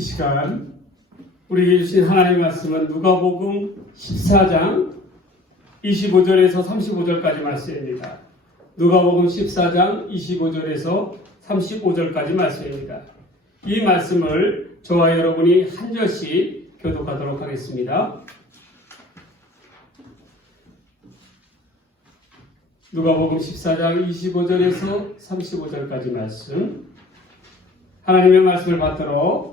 이 시간 우리에게 주신 하나님의 말씀은 누가복음 14장 25절에서 35절까지 말씀입니다. 누가복음 14장 25절에서 35절까지 말씀입니다. 이 말씀을 저와 여러분이 한 절씩 교독하도록 하겠습니다. 누가복음 14장 25절에서 35절까지 말씀, 하나님의 말씀을 받들어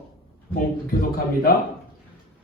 교독합니다.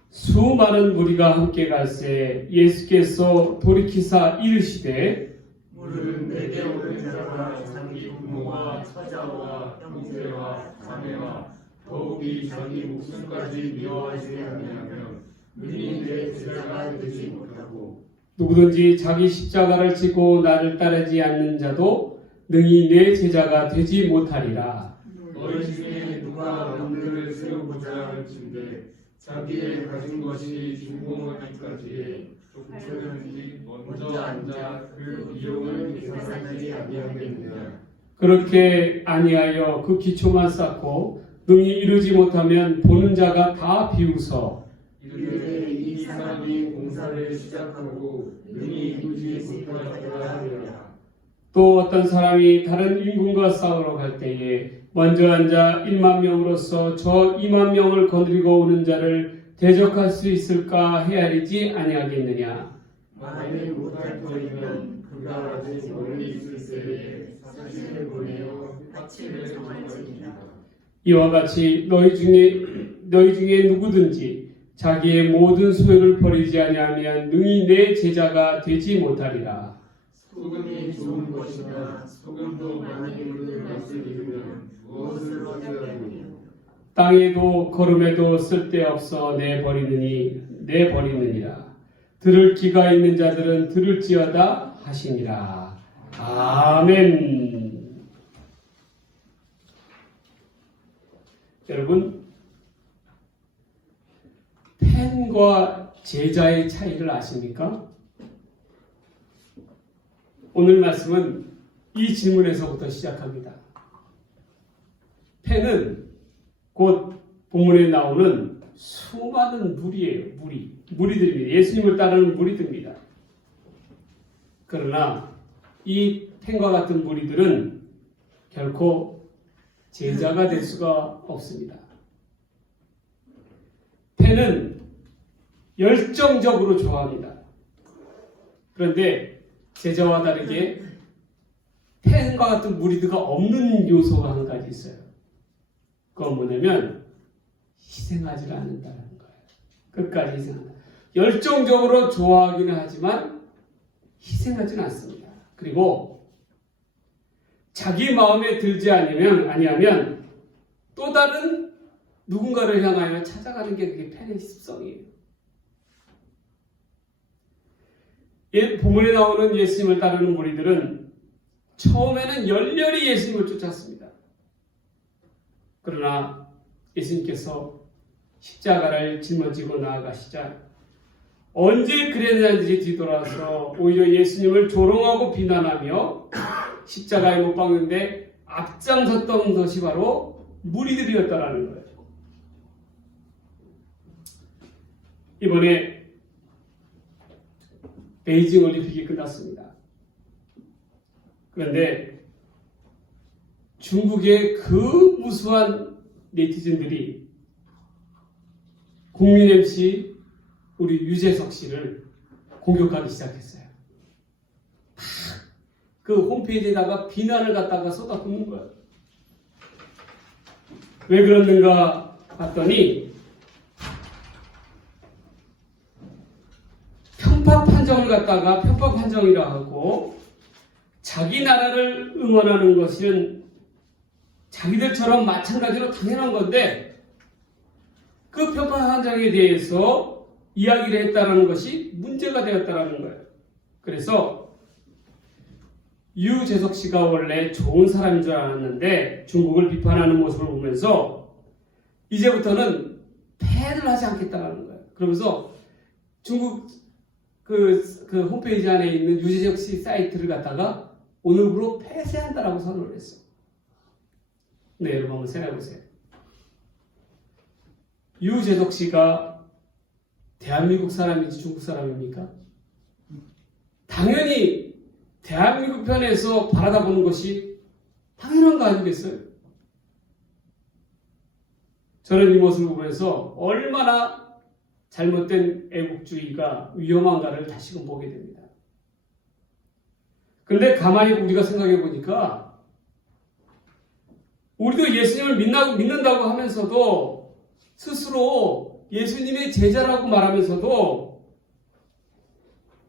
수많은 무리가 함께 갈새 예수께서 돌이키사 이르시되 물은 내게 오는 자가 자기 부모와 처자와 형제와 자매와 더욱이 자기 목숨까지 미워하지 아니하면 능히 내 제자가 되지 못하고 누구든지 자기 십자가를 지고 나를 따르지 않는 자도 능히 내 제자가 되지 못하리라. 너희 중에 누가 남들을 세우고자 할진대 자기의 가진 것이 중공하기까지에 좁혀든지 먼저 앉아 그 비용을 계산하지 아니하겠느냐. 그렇게 아니하여 그 기초만 쌓고 능히 이루지 못하면 보는 자가 다 비웃어 이르되 이 사람이 공사를 시작하고 능히 이루지 못하였다 하리라. 또 어떤 사람이 다른 임금과 싸우러 갈 때에 먼저 앉아 1만 명으로서 저 2만 명을 거느리고 오는 자를 대적할 수 있을까 헤아리지 아니하겠느냐. 만일 못할 터이면 그가 아직 멀리 있을 때에 사신을 보내어 파치를 정할지니라. 이와 같이 너희 중에 누구든지 자기의 모든 소유를 버리지 아니하면 능히 내 제자가 되지 못하리라. 소금이 좋은 것이나 소금도 만일 그 맛을 잃으면 무엇을 얻으리요. 땅에도 거름에도 쓸데없어 내버리느니라. 들을 귀가 있는 자들은 들을지어다 하시니라. 아멘. 여러분, 팬과 제자의 차이를 아십니까? 오늘 말씀은 이 질문에서부터 시작합니다. 팬은 곧 본문에 나오는 수많은 무리예요. 무리들입니다. 예수님을 따르는 무리들입니다. 그러나 이 팬과 같은 무리들은 결코 제자가 될 수가 없습니다. 팬은 열정적으로 좋아합니다. 그런데 제자와 다르게 팬과 같은 무리들과 없는 요소가 한 가지 있어요. 그건 뭐냐면 희생하지 않는다는 거예요. 끝까지 희생한다. 열정적으로 좋아하기는 하지만 희생하지는 않습니다. 그리고 자기 마음에 들지 아니하면 또 다른 누군가를 향하여 찾아가는 게 그게 팬의 습성이에요. 본문에 나오는 예수님을 따르는 무리들은 처음에는 열렬히 예수님을 쫓았습니다. 그러나 예수님께서 십자가를 짊어지고 나아가시자 언제 그랬는지 뒤돌아서 오히려 예수님을 조롱하고 비난하며 십자가에 못 박는데 앞장섰던 것이 바로 무리들이었다라는 거예요. 이번에 베이징 올림픽이 끝났습니다. 그런데 중국의 그 무수한 네티즌들이 국민 MC 우리 유재석 씨를 공격하기 시작했어요. 그 홈페이지에다가 비난을 갖다가 쏟아붓는 거예요. 왜 그러는가 봤더니 편파 판정이라 하고 자기 나라를 응원하는 것은 자기들처럼 마찬가지로 당연한 건데 그 편파 판정에 대해서 이야기를 했다는 것이 문제가 되었다는 거예요. 그래서 유재석 씨가 원래 좋은 사람인 줄 알았는데 중국을 비판하는 모습을 보면서 이제부터는 팬을 하지 않겠다는 거예요. 그러면서 중국 그 홈페이지 안에 있는 유재석 씨 사이트를 갖다가 오늘부로 폐쇄한다라고 선언을 했어요. 네, 여러분 한번 생각해 보세요. 유재석 씨가 대한민국 사람인지 중국 사람입니까? 당연히 대한민국 편에서 바라다 보는 것이 당연한 거 아니겠어요? 저는 이 모습을 보면서 얼마나 잘못된 애국주의가 위험한가를 다시금 보게 됩니다. 그런데 가만히 우리가 생각해 보니까 우리도 예수님을 믿는다고 하면서도 스스로 예수님의 제자라고 말하면서도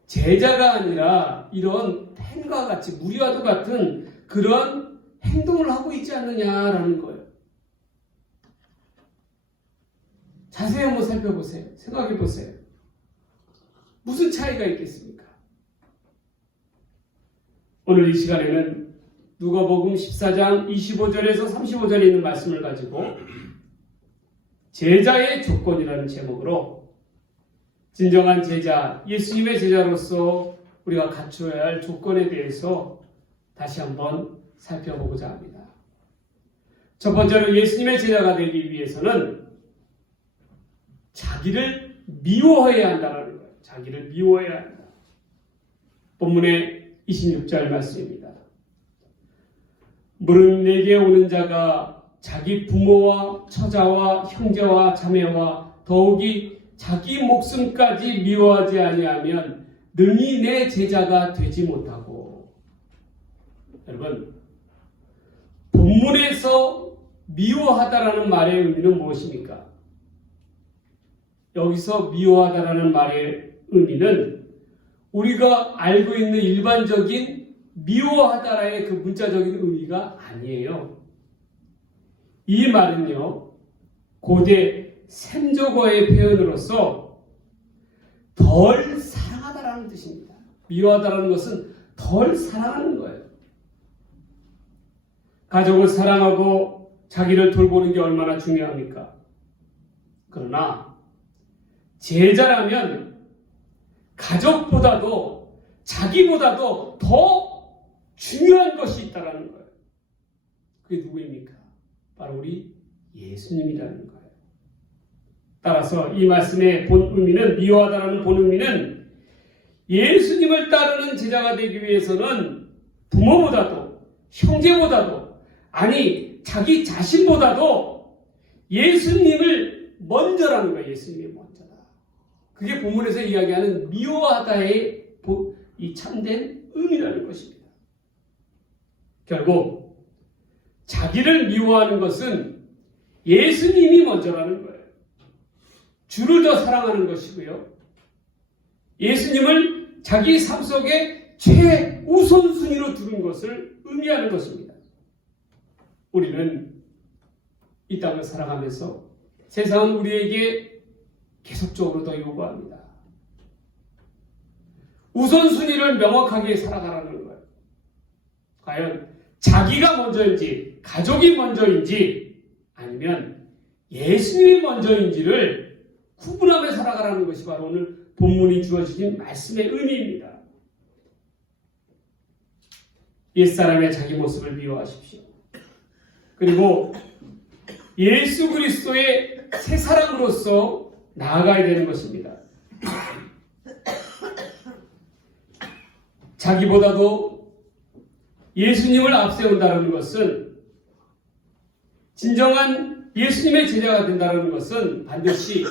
제자가 아니라 이런 팬과 같이 무리와도 같은 그런 행동을 하고 있지 않느냐라는 거예요. 자세히 한번 살펴보세요. 생각해 보세요. 무슨 차이가 있겠습니까? 오늘 이 시간에는 누가복음 14장 25절에서 35절에 있는 말씀을 가지고 제자의 조건이라는 제목으로 진정한 제자, 예수님의 제자로서 우리가 갖추어야 할 조건에 대해서 다시 한번 살펴보고자 합니다. 첫 번째로 예수님의 제자가 되기 위해서는 자기를 미워해야 한다는 거예요. 자기를 미워해야 한다. 본문의 26절 말씀입니다. 무릇 내게 오는 자가 자기 부모와 처자와 형제와 자매와 더욱이 자기 목숨까지 미워하지 아니하면 능히 내 제자가 되지 못하고. 여러분, 본문에서 미워하다라는 말의 의미는 무엇입니까? 여기서 미워하다라는 말의 의미는 우리가 알고 있는 일반적인 미워하다라의 그 문자적인 의미가 아니에요. 이 말은요, 고대 샘조어의 표현으로서 덜 사랑하다라는 뜻입니다. 미워하다라는 것은 덜 사랑하는 거예요. 가족을 사랑하고 자기를 돌보는 게 얼마나 중요합니까? 그러나 제자라면 가족보다도 자기보다도 더 중요한 것이 있다는 거예요. 그게 누구입니까? 바로 우리 예수님이라는 거예요. 따라서 이 말씀의 본 의미는, 미워하다라는 본 의미는 예수님을 따르는 제자가 되기 위해서는 부모보다도 형제보다도, 아니 자기 자신보다도 예수님을 먼저라는 거예요. 예수님이 먼저다. 그게 본문에서 이야기하는 미워하다의 이 참된 의미라는 것입니다. 결국 자기를 미워하는 것은 예수님이 먼저라는 거예요. 주를 더 사랑하는 것이고요. 예수님을 자기 삶 속에 최우선순위로 두는 것을 의미하는 것입니다. 우리는 이 땅을 살아가면서 세상은 우리에게 계속적으로 더 요구합니다. 우선순위를 명확하게 살아가라는 거예요. 과연 자기가 먼저인지, 가족이 먼저인지, 아니면 예수님이 먼저인지를 구분하며 살아가라는 것이 바로 오늘 본문이 주어진 말씀의 의미입니다. 옛사람의 자기 모습을 미워하십시오. 그리고 예수 그리스도의 새 사람으로서 나아가야 되는 것입니다. 자기보다도 예수님을 앞세운다는 것은, 진정한 예수님의 제자가 된다는 것은 반드시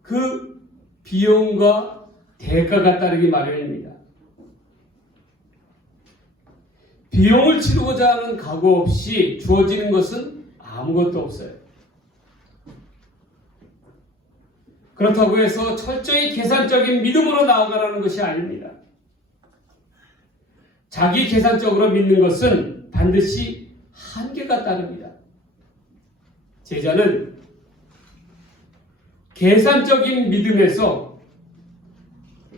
그 비용과 대가가 따르기 마련입니다. 비용을 치르고자 하는 각오 없이 주어지는 것은 아무것도 없어요. 그렇다고 해서 철저히 계산적인 믿음으로 나아가라는 것이 아닙니다. 자기 계산적으로 믿는 것은 반드시 한계가 따릅니다. 제자는 계산적인 믿음에서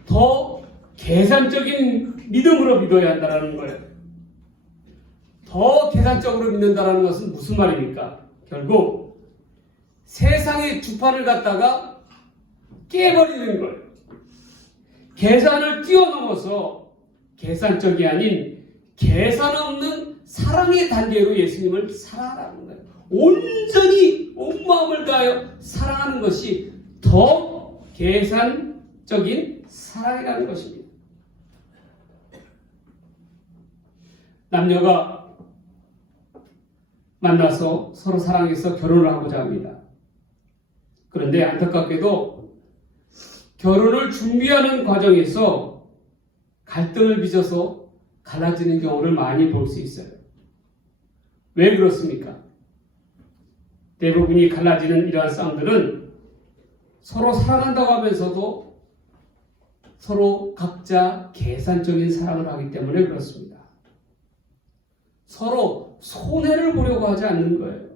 더 계산적인 믿음으로 믿어야 한다는 거예요. 더 계산적으로 믿는다는 것은 무슨 말입니까? 결국 세상의 주판을 갖다가 깨버리는 거예요. 계산을 뛰어넘어서 계산적이 아닌 계산 없는 사랑의 단계로 예수님을 사랑하라는 거예요. 온전히 온 마음을 다하여 사랑하는 사랑하는 것이 더 계산적인 사랑이라는 것입니다. 남녀가 만나서 서로 사랑해서 결혼을 하고자 합니다. 그런데 안타깝게도 결혼을 준비하는 과정에서 갈등을 빚어서 갈라지는 경우를 많이 볼 수 있어요. 왜 그렇습니까? 대부분이 갈라지는 이러한 싸움들은 서로 사랑한다고 하면서도 서로 각자 계산적인 사랑을 하기 때문에 그렇습니다. 서로 손해를 보려고 하지 않는 거예요.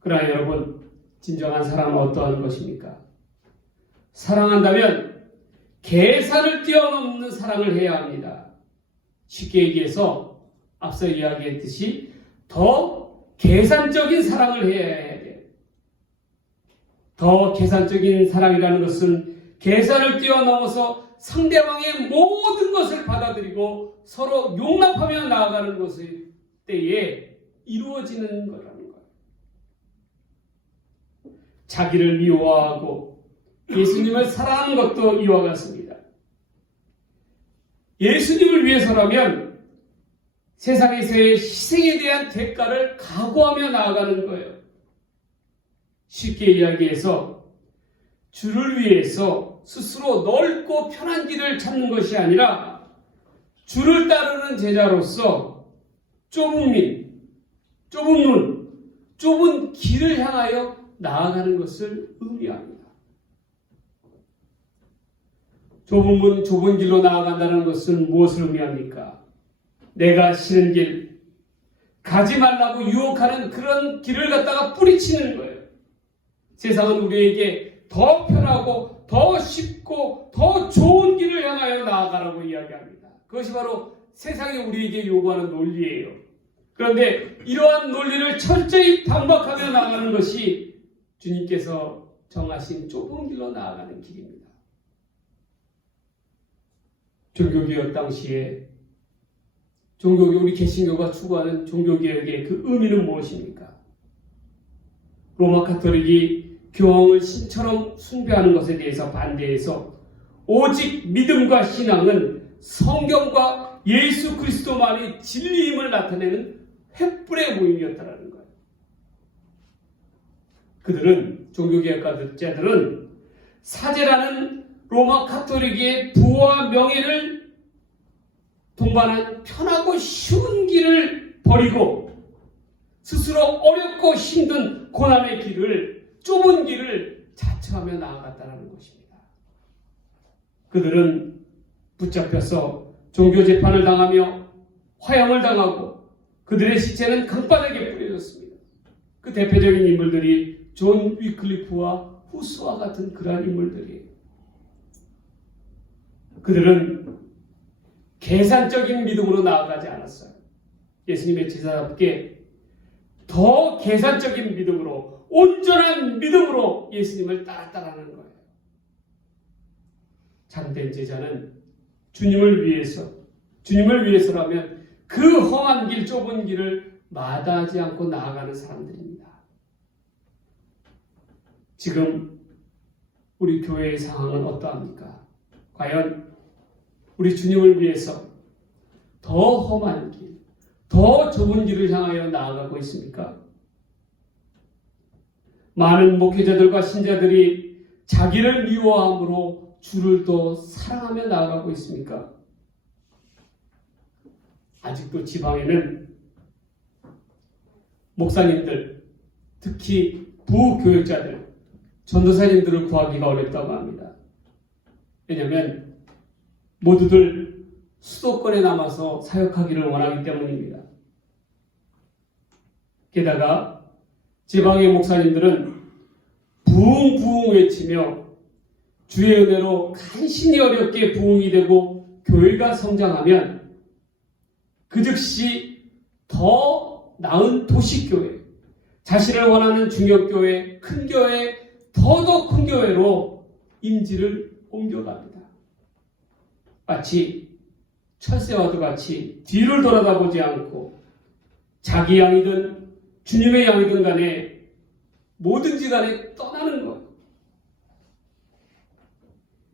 그러나 여러분, 진정한 사랑은 어떠한 것입니까? 사랑한다면 계산을 뛰어넘는 사랑을 해야 합니다. 쉽게 얘기해서 앞서 이야기했듯이 더 계산적인 사랑을 해야 돼요. 더 계산적인 사랑이라는 것은 계산을 뛰어넘어서 상대방의 모든 것을 받아들이고 서로 용납하며 나아가는 것일 때에 이루어지는 거라는 거예요. 자기를 미워하고 예수님을 사랑하는 것도 이와 같습니다. 예수님을 위해서라면 세상에서의 희생에 대한 대가를 각오하며 나아가는 거예요. 쉽게 이야기해서 주를 위해서 스스로 넓고 편한 길을 찾는 것이 아니라 주를 따르는 제자로서 좁은 눈, 좁은 길을 향하여 나아가는 것을 의미합니다. 좁은 문, 좁은 길로 나아간다는 것은 무엇을 의미합니까? 내가 싫은 길, 가지 말라고 유혹하는 그런 길을 갖다가 뿌리치는 거예요. 세상은 우리에게 더 편하고 더 쉽고 더 좋은 길을 향하여 나아가라고 이야기합니다. 그것이 바로 세상이 우리에게 요구하는 논리예요. 그런데 이러한 논리를 철저히 반박하며 나아가는 것이 주님께서 정하신 좁은 길로 나아가는 길입니다. 종교개혁 당시에 우리 개신교가 추구하는 종교개혁의 그 의미는 무엇입니까? 로마 가톨릭이 교황을 신처럼 숭배하는 것에 대해서 반대해서 오직 믿음과 신앙은 성경과 예수 그리스도만이 진리임을 나타내는 횃불의 모임이었다는 거예요. 그들은, 종교개혁가자들은 사제라는 로마 가톨릭의 부와 명예를 동반한 편하고 쉬운 길을 버리고 스스로 어렵고 힘든 고난의 길을, 좁은 길을 자처하며 나아갔다는 것입니다. 그들은 붙잡혀서 종교재판을 당하며 화형을 당하고 그들의 시체는 강바닥에 뿌려졌습니다. 그 대표적인 인물들이 존 위클리프와 후스와 같은 그러한 인물들이에요. 그들은 계산적인 믿음으로 나아가지 않았어요. 예수님의 제자답게 더 계산적인 믿음으로, 온전한 믿음으로 예수님을 따랐다라는 거예요. 참된 제자는 주님을 위해서라면 그 험한 길, 좁은 길을 마다하지 않고 나아가는 사람들입니다. 지금 우리 교회의 상황은 어떠합니까? 과연 우리 주님을 위해서 더 험한 길, 더 좁은 길을 향하여 나아가고 있습니까? 많은 목회자들과 신자들이 자기를 미워함으로 주를 더 사랑하며 나아가고 있습니까? 아직도 지방에는 목사님들, 특히 부교육자들, 전도사님들을 구하기가 어렵다고 합니다. 왜냐하면 모두들 수도권에 남아서 사역하기를 원하기 때문입니다. 게다가 지방의 목사님들은 부흥 외치며 주의 은혜로 간신히 어렵게 부흥이 되고 교회가 성장하면 그 즉시 더 나은 도시교회, 자신을 원하는 중역교회, 큰 교회, 더더 큰 교회로 임지를 옮겨갑니다. 마치 철새와도 같이 뒤를 돌아다보지 않고 자기 양이든 주님의 양이든 간에 뭐든지 간에 떠나는 것.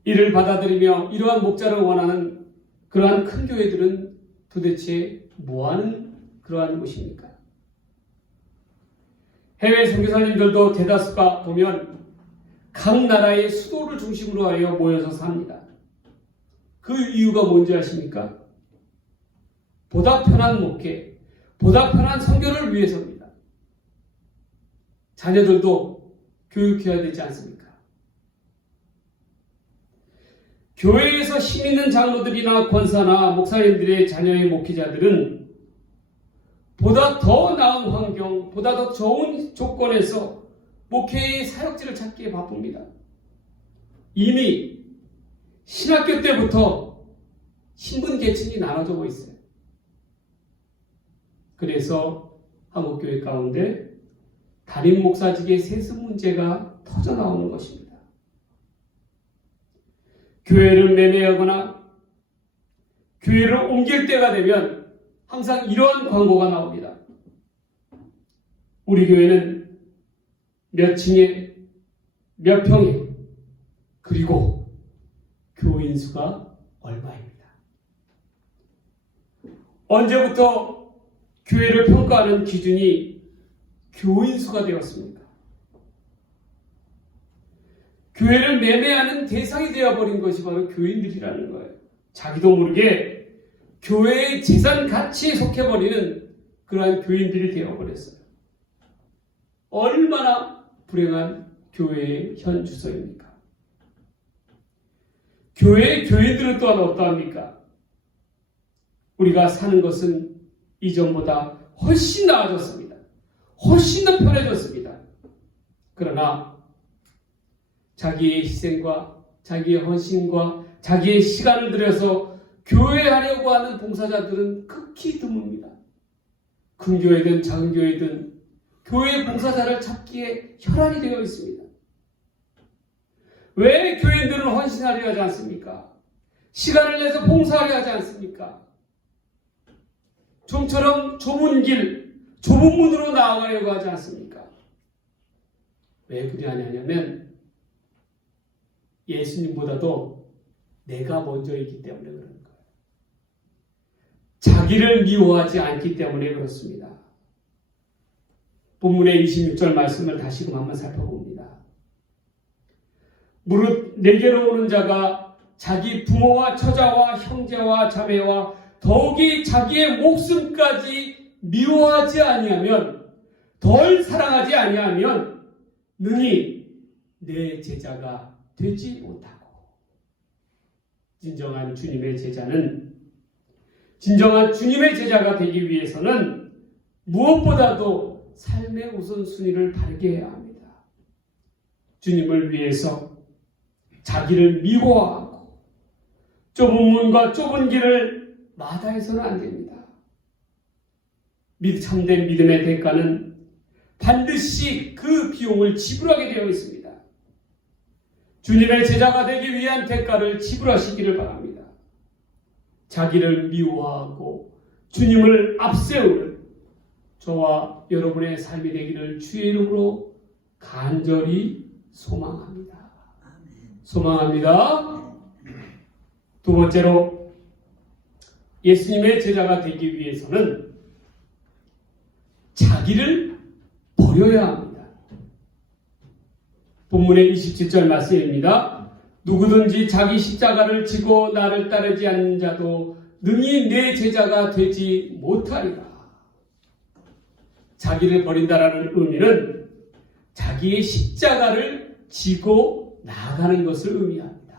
이를 받아들이며 이러한 목자를 원하는 그러한 큰 교회들은 도대체 뭐하는 그러한 곳입니까? 해외 선교사님들도 대다수가 보면 각 나라의 수도를 중심으로 하여 모여서 삽니다. 그 이유가 뭔지 아십니까? 보다 편한 목회, 보다 편한 선교를 위해서입니다. 자녀들도 교육해야 되지 않습니까? 교회에서 힘 있는 장로들이나 권사나 목사님들의 자녀의 목회자들은 보다 더 나은 환경, 보다 더 좋은 조건에서 목회의 사역지를 찾기에 바쁩니다. 이미 신학교 때부터 신분 계층이 나눠져 있어요. 그래서 한국교회 가운데 담임 목사직의 세습 문제가 터져 나오는 것입니다. 교회를 매매하거나 교회를 옮길 때가 되면 항상 이러한 광고가 나옵니다. 우리 교회는 몇 층에 몇 평에 그리고 교인 수가 얼마입니다. 언제부터 교회를 평가하는 기준이 교인 수가 되었습니까? 교회를 매매하는 대상이 되어버린 것이 바로 교인들이라는 거예요. 자기도 모르게 교회의 재산 가치에 속해버리는 그러한 교인들이 되어버렸어요. 얼마나 불행한 교회의 현 주소입니까? 교회의 교인들은 또한 어떠합니까? 우리가 사는 것은 이전보다 훨씬 나아졌습니다. 훨씬 더 편해졌습니다. 그러나 자기의 희생과 자기의 헌신과 자기의 시간을 들여서 교회하려고 하는 봉사자들은 극히 드뭅니다. 큰 교회든 작은 교회든 교회 봉사자를 찾기에 혈안이 되어 있습니다. 왜 교인들은 헌신하려 하지 않습니까? 시간을 내서 봉사하려 하지 않습니까? 좀처럼 좁은 길, 좁은 문으로 나아가려고 하지 않습니까? 왜 그러냐면 예수님보다도 내가 먼저이기 때문에 그런 거예요. 자기를 미워하지 않기 때문에 그렇습니다. 본문의 26절 말씀을 다시금 한번 살펴봅니다. 무릇 내게로 오는 자가 자기 부모와 처자와 형제와 자매와 더욱이 자기의 목숨까지 미워하지 아니하면, 덜 사랑하지 아니하면 능히 내 제자가 되지 못하고. 진정한 주님의 제자가 되기 위해서는 무엇보다도 삶의 우선순위를 바르게 해야 합니다. 주님을 위해서 자기를 미워하고 좁은 문과 좁은 길을 마다해서는 안 됩니다. 참된 믿음의 대가는 반드시 그 비용을 지불하게 되어 있습니다. 주님의 제자가 되기 위한 대가를 지불하시기를 바랍니다. 자기를 미워하고 주님을 앞세우는 저와 여러분의 삶이 되기를 주의 이름으로 간절히 소망합니다. 소망합니다. 두 번째로 예수님의 제자가 되기 위해서는 자기를 버려야 합니다. 본문의 27절 말씀입니다. 누구든지 자기 십자가를 지고 나를 따르지 않는 자도 능히 내 제자가 되지 못하리라. 자기를 버린다라는 의미는 자기의 십자가를 지고 나아가는 것을 의미합니다.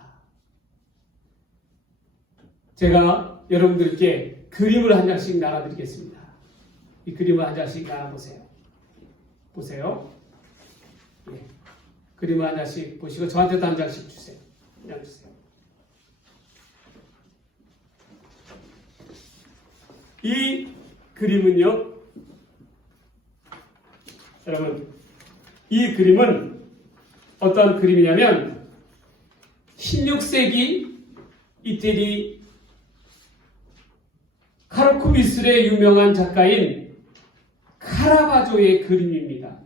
제가 여러분들께 그림을 한 장씩 나눠드리겠습니다. 이 그림을 한 장씩 나눠보세요. 보세요. 예. 그림을 한 장씩 보시고 저한테도 한 장씩 주세요. 한 장 주세요. 이 그림은요, 여러분, 이 그림은 어떤 그림이냐면 16세기 이태리 카르코 미술의 유명한 작가인 카라바조의 그림입니다.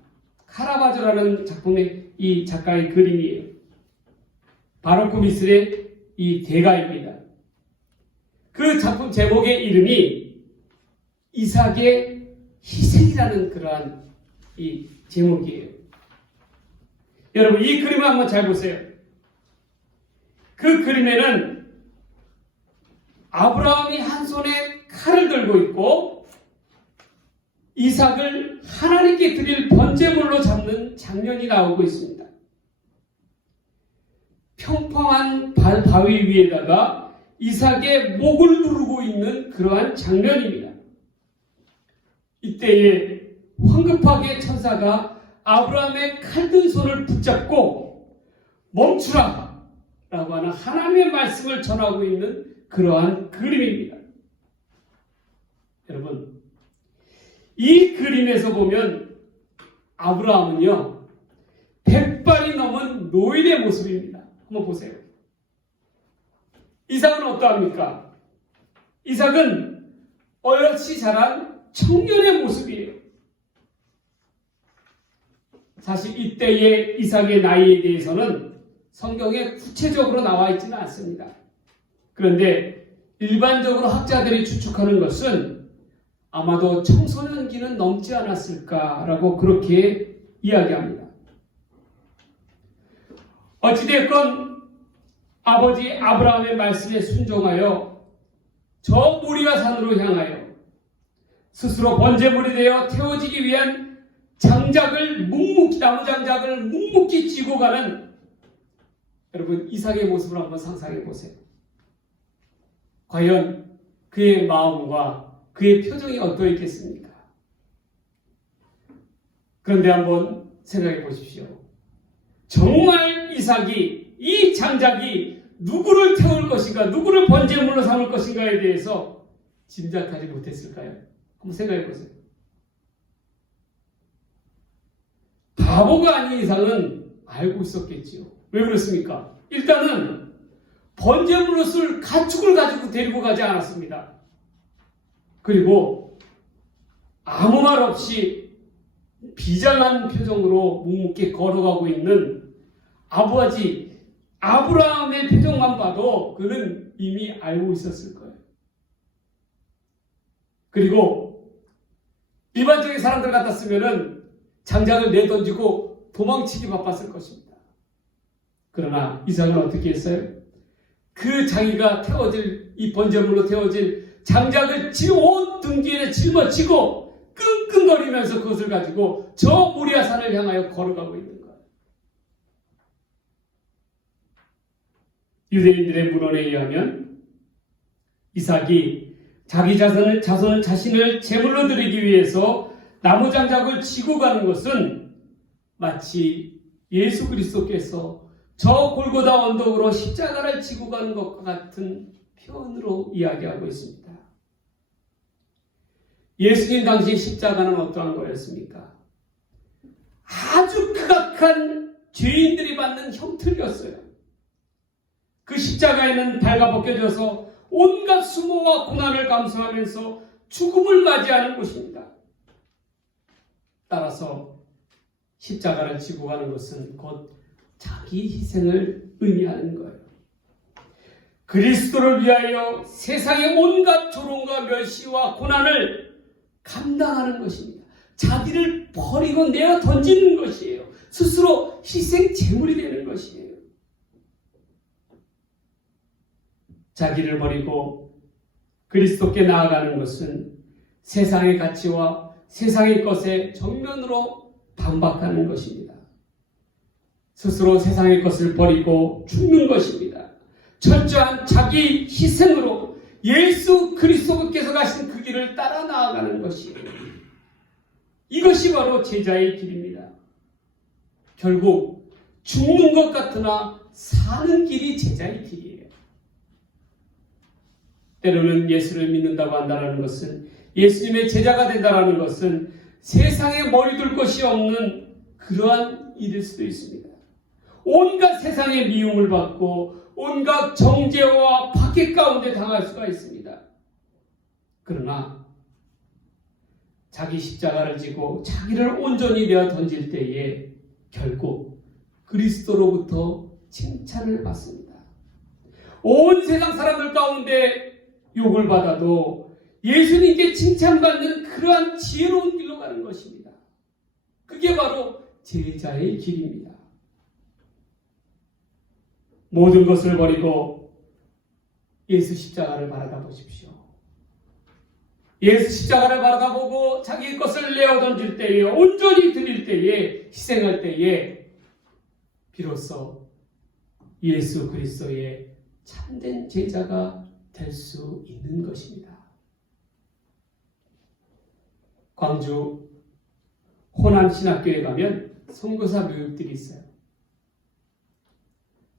카라바조라는 작품의 이 작가의 그림이에요. 바로크 미술의 이 대가입니다. 그 작품 제목의 이름이 이삭의 희생이라는 그러한 이 제목이에요. 여러분 이 그림을 한번 잘 보세요. 그 그림에는 아브라함이 한 손에 칼을 들고 있고 이삭을 하나님께 드릴 번제물로 잡는 장면이 나오고 있습니다. 평평한 바위 위에다가 이삭의 목을 누르고 있는 그러한 장면입니다. 이때에 황급하게 천사가 아브라함의 칼든 손을 붙잡고 멈추라 라고 하는 하나님의 말씀을 전하고 있는 그러한 그림입니다. 여러분 이 그림에서 보면 아브라함은요 100발이 넘은 노인의 모습입니다. 한번 보세요. 이삭은 어떠합니까? 이삭은 어엿이 자란 청년의 모습이에요. 사실 이때의 이삭의 나이에 대해서는 성경에 구체적으로 나와 있지는 않습니다. 그런데 일반적으로 학자들이 추측하는 것은 아마도 청소년기는 넘지 않았을까라고 그렇게 이야기합니다. 어찌됐건 아버지 아브라함의 말씀에 순종하여 저 모리아 산으로 향하여 스스로 번제물이 되어 태워지기 위한 나무 장작을 묵묵히 쥐고 가는 여러분 이삭의 모습을 한번 상상해 보세요. 과연 그의 마음과 그의 표정이 어떠했겠습니까? 그런데 한번 생각해 보십시오. 정말 이삭이 이 장작이 누구를 태울 것인가, 누구를 번제물로 삼을 것인가에 대해서 짐작하지 못했을까요? 한번 생각해 보세요. 바보가 아닌 이상은 알고 있었겠지요. 왜 그렇습니까? 일단은 번제물로 쓸 가축을 가지고 데리고 가지 않았습니다. 그리고 아무 말 없이 비장한 표정으로 묵묵히 걸어가고 있는 아버지 아브라함의 표정만 봐도 그는 이미 알고 있었을 거예요. 그리고 일반적인 사람들 같았으면은 장작을 내던지고 도망치기 바빴을 것입니다. 그러나 이삭은 어떻게 했어요? 그 자기가 태워질 이 번제물로 태워질 장작을 온 등 뒤에 짊어지고 끙끙거리면서 그것을 가지고 저 모리아 산을 향하여 걸어가고 있는 거예요. 유대인들의 문헌에 의하면 이삭이 자기 자신을 제물로 드리기 위해서 나무 장작을 지고 가는 것은 마치 예수 그리스도께서 저 골고다 언덕으로 십자가를 지고 가는 것과 같은 표현으로 이야기하고 있습니다. 예수님 당시 십자가는 어떠한 거였습니까? 아주 극악한 죄인들이 받는 형틀이었어요. 그 십자가에는 발가벗겨져서 온갖 수모와 고난을 감수하면서 죽음을 맞이하는 곳입니다. 따라서 십자가를 지고 가는 것은 곧 자기 희생을 의미하는 거예요. 그리스도를 위하여 세상의 온갖 조롱과 멸시와 고난을 감당하는 것입니다. 자기를 버리고 내어 던지는 것이에요. 스스로 희생 제물이 되는 것이에요. 자기를 버리고 그리스도께 나아가는 것은 세상의 가치와 세상의 것에 정면으로 반박하는 것입니다. 스스로 세상의 것을 버리고 죽는 것입니다. 철저한 자기 희생으로 예수 그리스도께서 가신 그 길을 따라 나아가는 것이에요. 이것이 바로 제자의 길입니다. 결국 죽는 것 같으나 사는 길이 제자의 길이에요. 때로는 예수를 믿는다고 한다는 것은, 예수님의 제자가 된다는 것은 세상에 머리 둘 것이 없는 그러한 일일 수도 있습니다. 온갖 세상의 미움을 받고 온갖 정죄와 박해 가운데 당할 수가 있습니다. 그러나 자기 십자가를 지고 자기를 온전히 내어 던질 때에 결국 그리스도로부터 칭찬을 받습니다. 온 세상 사람들 가운데 욕을 받아도 예수님께 칭찬받는 그러한 지혜로운 길로 가는 것입니다. 그게 바로 제자의 길입니다. 모든 것을 버리고 예수 십자가를 바라다 보십시오. 예수 십자가를 바라다보고 자기 것을 내어 던질 때에, 온전히 드릴 때에, 희생할 때에 비로소 예수 그리스도의 참된 제자가 될 수 있는 것입니다. 광주 호남신학교에 가면 선교사 묘역들이 있어요.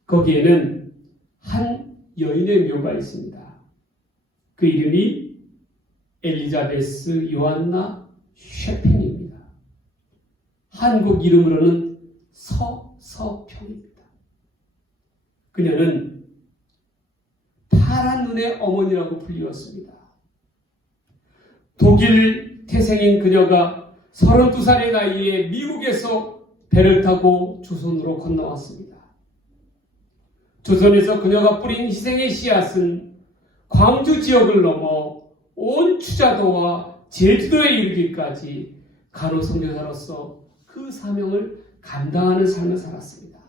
거기에는 한 여인의 묘가 있습니다. 그 이름이 엘리자베스 요한나 셰펜입니다. 한국 이름으로는 서서평입니다. 그녀는 파란 눈의 어머니라고 불리웠습니다. 독일 태생인 그녀가 32살의 나이에 미국에서 배를 타고 조선으로 건너왔습니다. 조선에서 그녀가 뿌린 희생의 씨앗은 광주 지역을 넘어 온 추자도와 제주도에 이르기까지 간호 선교사로서 그 사명을 감당하는 삶을 살았습니다.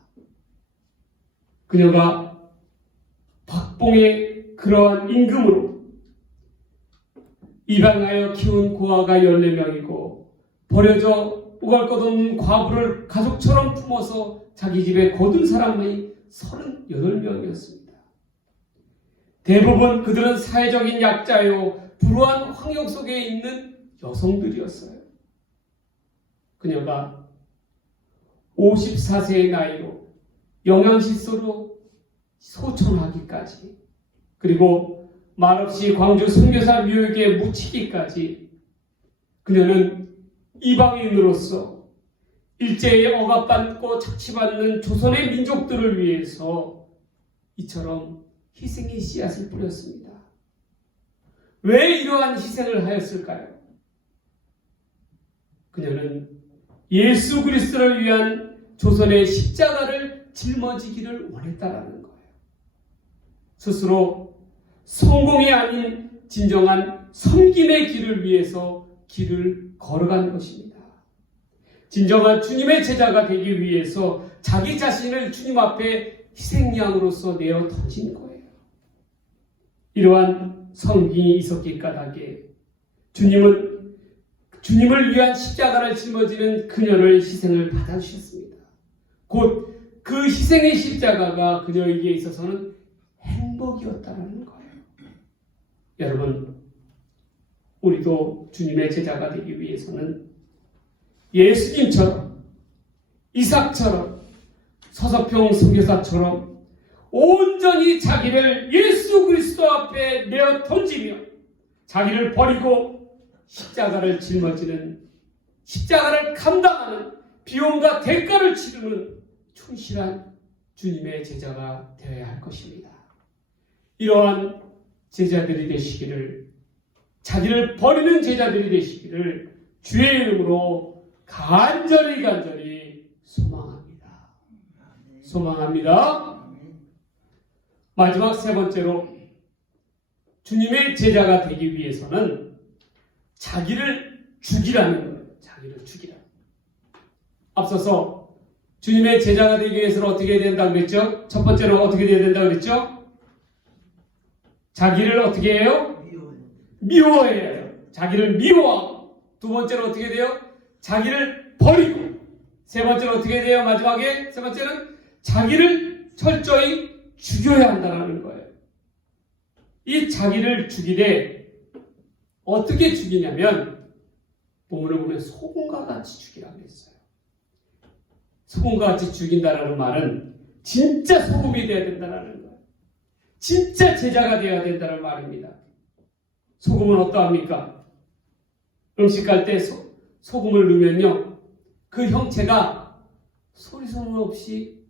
그녀가 박봉의 그러한 임금으로 입양하여 키운 고아가 14명이고 버려져 오갈것없는 과부를 가족처럼 품어서 자기 집에 거둔 사람이 38명이었습니다. 대부분 그들은 사회적인 약자요 불우한 환경 속에 있는 여성들이었어요. 그녀가 54세의 나이로 영양실소로 소천하기까지, 그리고 말없이 광주 선교사 묘역에 묻히기까지 그녀는 이방인으로서 일제에 억압받고 착취받는 조선의 민족들을 위해서 이처럼 희생의 씨앗을 뿌렸습니다. 왜 이러한 희생을 하였을까요? 그녀는 예수 그리스도를 위한 조선의 십자가를 짊어지기를 원했다라는 거예요. 스스로 성공이 아닌 진정한 섬김의 길을 위해서 길을 걸어간 것입니다. 진정한 주님의 제자가 되기 위해서 자기 자신을 주님 앞에 희생양으로서 내어 던진 거예요. 이러한 성김이 있었기 까닭에 주님을 위한 십자가를 짊어지는 그녀를 희생을 받아주셨습니다. 곧 그 희생의 십자가가 그녀에게 있어서는 행복이었다는 거예요. 여러분, 우리도 주님의 제자가 되기 위해서는 예수님처럼, 이삭처럼, 서서평 선교사처럼 온전히 자기를 예수 그리스도 앞에 내어 던지며 자기를 버리고 십자가를 짊어지는, 십자가를 감당하는, 비용과 대가를 치르는 충실한 주님의 제자가 되어야 할 것입니다. 이러한 제자들이 되시기를, 자기를 버리는 제자들이 되시기를 주의 이름으로 간절히 소망합니다. 소망합니다. 마지막 세 번째로 주님의 제자가 되기 위해서는 자기를 죽이라는 거예요. 자기를 죽이라. 앞서서 주님의 제자가 되기 위해서는 어떻게 해야 된다고 그랬죠? 첫 번째로 어떻게 해야 된다고 그랬죠? 자기를 어떻게 해요? 미워해야 해요. 자기를 미워하고, 두 번째로 어떻게 돼요? 자기를 버리고, 세 번째로 어떻게 돼요? 마지막에 세 번째는 자기를 철저히 죽여야 한다는 거예요. 이 자기를 죽이되 어떻게 죽이냐면 본문을 보면 소금과 같이 죽이라고 했어요. 소금과 같이 죽인다라는 말은 진짜 소금이 되어야 된다는 거예요. 진짜 제자가 되어야 된다는 말입니다. 소금은 어떠합니까? 음식 갈 때 소금을 넣으면요, 그 형체가 소리소문 없이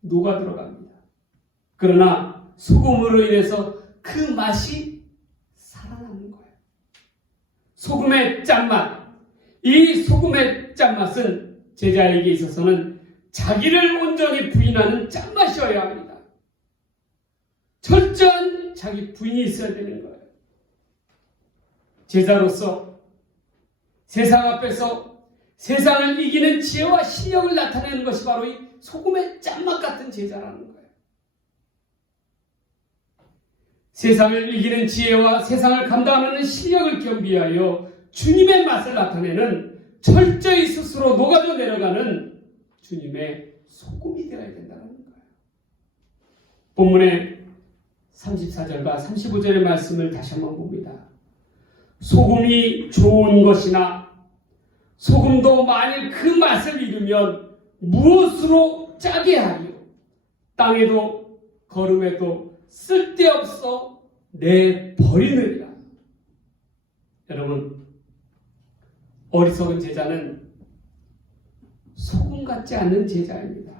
녹아 들어갑니다. 그러나 소금으로 인해서 그 맛이 살아나는 거예요. 소금의 짠맛, 이 소금의 짠맛은 제자에게 있어서는 자기를 온전히 부인하는 짠맛이어야 합니다. 철저한 자기 부인이 있어야 되는 거예요. 제자로서 세상 앞에서 세상을 이기는 지혜와 실력을 나타내는 것이 바로 이 소금의 짠맛 같은 제자라는 거예요. 세상을 이기는 지혜와 세상을 감당하는 실력을 겸비하여 주님의 맛을 나타내는 철저히 스스로 녹아져 내려가는 주님의 소금이 되어야 된다는 거예요. 본문의 34절과 35절의 말씀을 다시 한번 봅니다. 소금이 좋은 것이나 소금도 만일 그 맛을 잃으면 무엇으로 짜게 하리요? 땅에도 거름에도 쓸데없어 내버리느니라. 여러분, 어리석은 제자는 소금 같지 않는 제자입니다.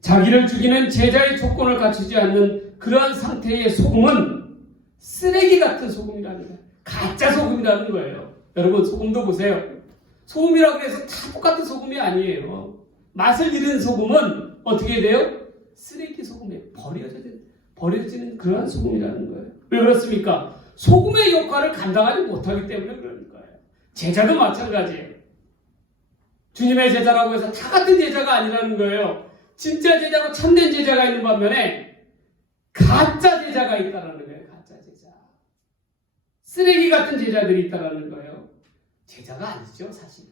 자기를 죽이는 제자의 조건을 갖추지 않는 그러한 상태의 소금은 쓰레기 같은 소금이랍니다. 가짜 소금이라는 거예요. 여러분, 소금도 보세요. 소금이라고 해서 다 똑같은 소금이 아니에요. 맛을 잃은 소금은 어떻게 돼요? 쓰레기 소금에 버려지는 그러한 소금이라는 거예요. 왜 그렇습니까? 소금의 역할을 감당하지 못하기 때문에 그러는 거예요. 제자도 마찬가지예요. 주님의 제자라고 해서 다 같은 제자가 아니라는 거예요. 진짜 제자고 참된 제자가 있는 반면에 가짜 제자가 있다는 거예요. 가짜 제자. 쓰레기 같은 제자들이 있다는 거예요. 제자가 아니죠, 사실.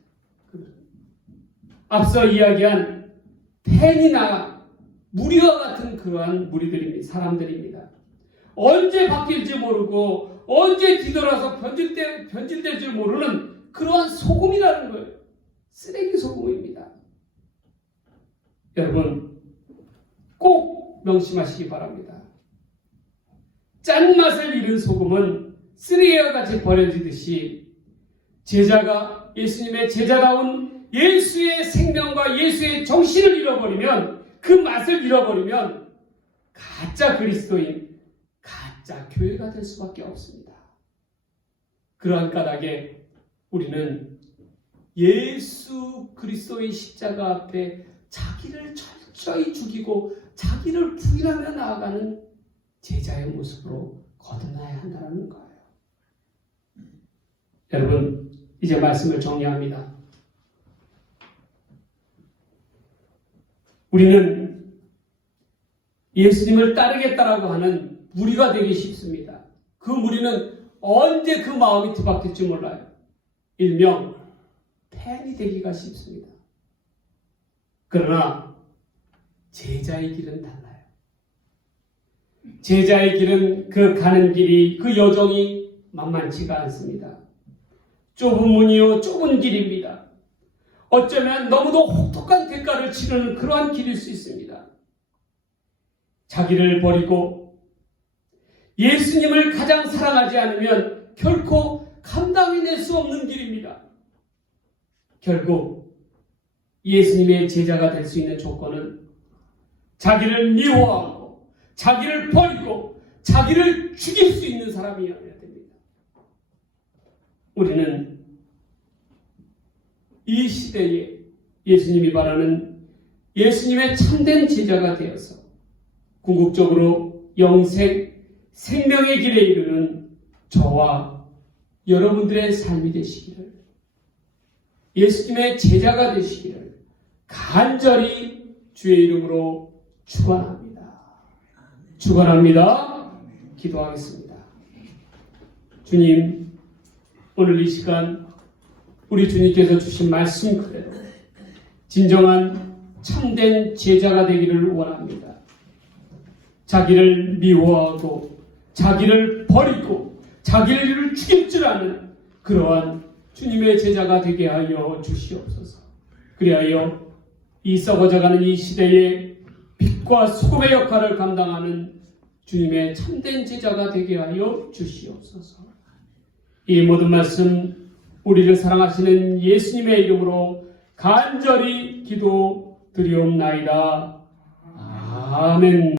앞서 이야기한 펜이나 무리와 같은 그러한 무리들입니다. 사람들입니다. 언제 바뀔지 모르고 언제 뒤돌아서 변질될 줄 모르는 그러한 소금이라는 거예요. 쓰레기 소금입니다. 여러분, 꼭 명심하시기 바랍니다. 짠맛을 잃은 소금은 쓰레기와 같이 버려지듯이 제자가 예수님의 제자다운 예수의 생명과 예수의 정신을 잃어버리면, 그 맛을 잃어버리면 가짜 그리스도인, 가짜 교회가 될 수밖에 없습니다. 그러한 까닭에 우리는 예수 그리스도의 십자가 앞에 자기를 철저히 죽이고 자기를 부인하며 나아가는 제자의 모습으로 거듭나야 한다는 거예요. 여러분, 이제 말씀을 정리합니다. 우리는 예수님을 따르겠다라고 하는 무리가 되기 쉽습니다. 그 무리는 언제 그 마음이 뒤바뀔지 몰라요. 일명 팬이 되기가 쉽습니다. 그러나 제자의 길은 달라요. 제자의 길은 그 가는 길이, 그 여정이 만만치가 않습니다. 좁은 문이요 좁은 길입니다. 어쩌면 너무도 혹독한 대가를 치르는 그러한 길일 수 있습니다. 자기를 버리고 예수님을 가장 사랑하지 않으면 결코 감당해낼 수 없는 길입니다. 결국 예수님의 제자가 될 수 있는 조건은 자기를 미워하고 자기를 버리고 자기를 죽일 수 있는 사람이어야 됩니다. 우리는 이 시대에 예수님이 말하는 예수님의 참된 제자가 되어서 궁극적으로 영생, 생명의 길에 이르는 저와 여러분들의 삶이 되시기를, 예수님의 제자가 되시기를 간절히 주의 이름으로 축원합니다. 축원합니다. 기도하겠습니다. 주님, 오늘 이 시간 우리 주님께서 주신 말씀 그대로 진정한 참된 제자가 되기를 원합니다. 자기를 미워하고 자기를 버리고 자기를 죽일 줄 아는 그러한 주님의 제자가 되게 하여 주시옵소서. 그리하여 이 썩어져가는 이 시대에 빛과 소금의 역할을 감당하는 주님의 참된 제자가 되게 하여 주시옵소서. 이 모든 말씀 우리를 사랑하시는 예수님의 이름으로 간절히 기도드리옵나이다. 아멘.